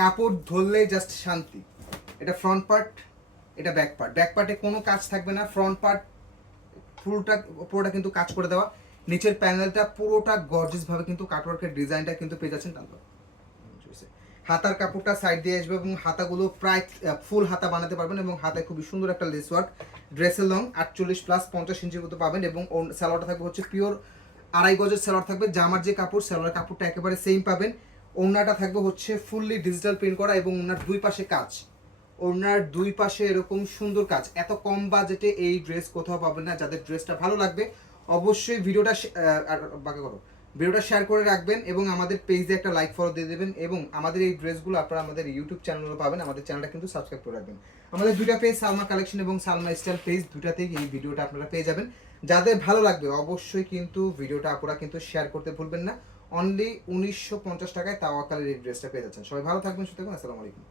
কাপড় ধরলেই জাস্ট শান্তি। এটা ফ্রন্ট পার্ট এটা ব্যাক পার্ট ব্যাক পার্টে কোনো কাজ থাকবে না। ফ্রন্ট পার্ট পুরোটা পুরোটা কিন্তু কাজ করে দেওয়া। নিচের প্যানেলটা পুরোটা গর্জিয়াস ভাবে কিন্তু কাটওয়ার্কের ডিজাইনটা কিন্তু পেয়ে যাচ্ছেন টানলো হাতার কাপড়টা সাইড দিয়ে আসবে এবং হাতাগুলো প্রায় ফুল হাতা বানাতে পারবেন এবং হাতায় খুবই সুন্দর একটা লেস ওয়ার্ক ড্রেসের লং আটচল্লিশ প্লাস পঞ্চাশ ইঞ্চির মতো পাবেন এবং স্যালোয়ারটা থাকবে হচ্ছে পিওর আড়াই গজের স্যালোয়ার থাকবে। জামার যে কাপড় স্যালোয়ার কাপড়টা একেবারে সেম পাবেন। ওড়নাটা থাকবে হচ্ছে ফুললি ডিজিটাল প্রিন্ট করা এবং ওনার দুই পাশে কাজ। ওনার দুই পাশে এরকম সুন্দর কাজ। এত কম বাজেটে এই ড্রেস কোথাও পাবেন না। যাদের ড্রেসটা ভালো লাগবে, অবশ্যই ভিডিওটা বাঁকা করো। ভিডিওটা শেয়ার করে রাখবেন এবং আমাদের পেজে একটা লাইক ফলো দিয়ে দেবেন এবং আমাদের এই ড্রেসগুলো আপনারা আমাদের ইউটিউব চ্যানেলে পাবেন, আমাদের চ্যানেলটা কিন্তু সাবস্ক্রাইব করে রাখবেন। আমাদের দুইটা পেজ সালমা কালেকশন এবং সালমা স্টাইল পেজ দুটাতেই এই ভিডিওটা আপনারা পেয়ে যাবেন। যাদের ভালো লাগবে, অবশ্যই কিন্তু ভিডিওটা আপনারা কিন্তু শেয়ার করতে ভুলবেন না। অনলি উনিশশো পঞ্চাশ টাকায় তাওয়াকালের এই ড্রেসটা পেয়ে যাচ্ছেন। সবাই ভালো থাকবেন সুতরাং আসসালামু আলাইকুম।